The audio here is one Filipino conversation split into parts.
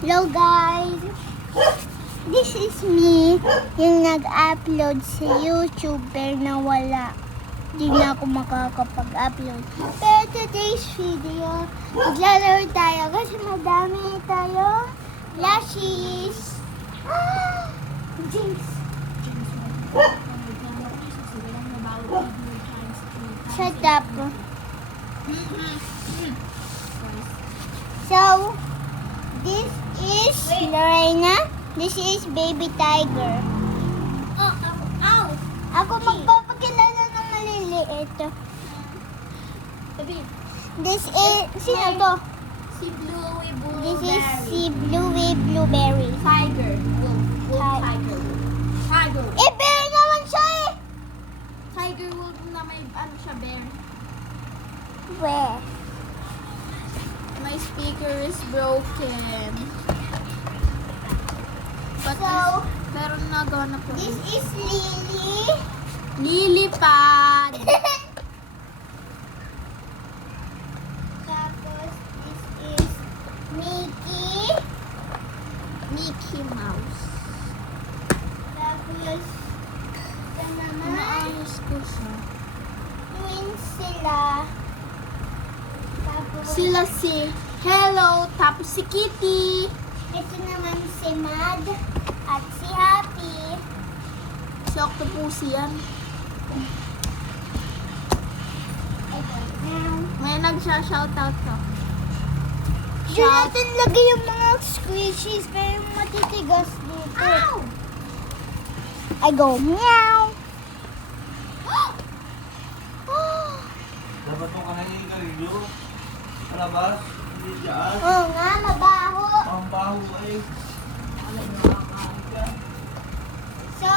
Hello guys! This is me, yung nag-upload sa YouTube pero nawala. Hindi na ako makakapag-upload. Pero today's video, maglalaro tayo kasi madami tayo plushies. Ah! Jinx! Shut up. So, this is Lorena. This is Baby Tiger. Oh, ow! Ako magpapakilala ng maliliit. Sabi, This is, sino to? si Bluey This Blueberry. is si Bluey Blueberry. Tiger. Wolf. Wolf Ti- Tiger. Tiger. Eh, bear naman siya eh! Tiger Wolf na may ano siya, bear. Weh. My speaker is broken. But So, meron na ganap ko. This is Lily. Lilipad. Tapos, this is Mickey. Mickey Mouse. Tapos, ito naman, Naayos ko siya. twins sila. Tapos, Sila si Hello, tapos si Kitty. ito naman si Mad at si Happy. Si Octopussy yan. Ito na. May nagsha-shoutout ka. Diyan natin lagay yung mga squishies pero yung matitigas dito. Ow! I go meow. Dapat mo kanahin ka rin yun. Palabas, hindi dyan. Oo nga, mabaho. Ang baho ay. So,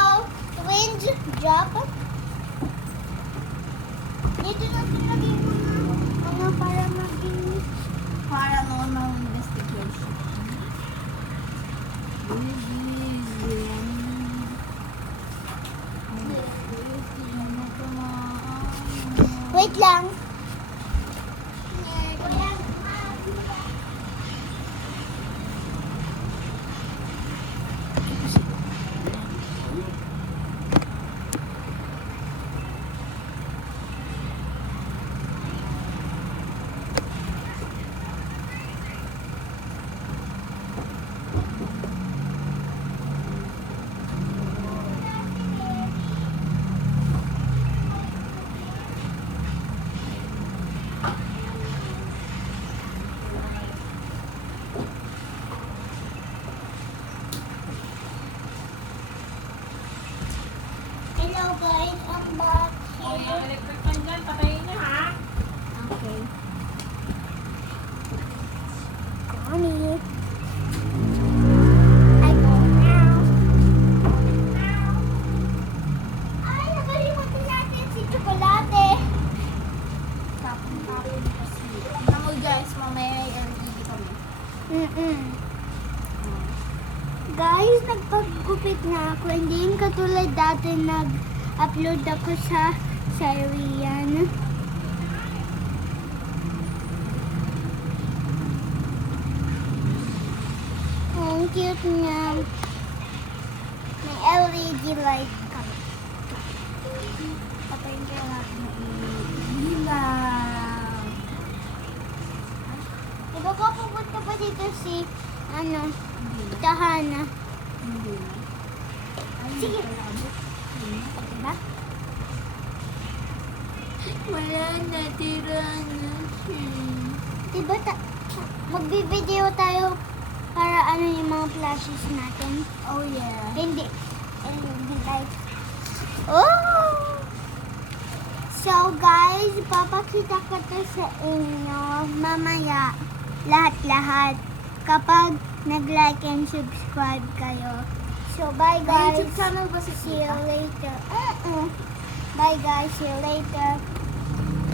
twins drop. Dito natin lagay yung mga para maging Paranormal investigation. wait lang. Hello guys, I'm back here. Electric fan dyan, patayin niyo ha. Okay. Mommy. I go now. Ay, nakalimutan natin si Chocolate. Tapon-tapon kasi. Tingnan mo guys, mamaya may LED kami. Guys, nagpagupit na ako. Hindi yung katulad dati nag-upload ako sa Syrian. Ang cute niya. May LED light ka. Patayin kaya natin ng ilaw. Diba ka pupunta pa dito si, Tahana? Hindi. Sige. Diba? Wala na, tira na siya. Diba magbibideo tayo para yung mga flashes natin? Oh yeah. Hindi. LED light. Oh! So guys, papakita ko to sa inyo mamaya lahat-lahat kapag nag-like and subscribe kayo. So bye May guys. YouTube channel ba si See you Tita? later. Bye guys. See you later.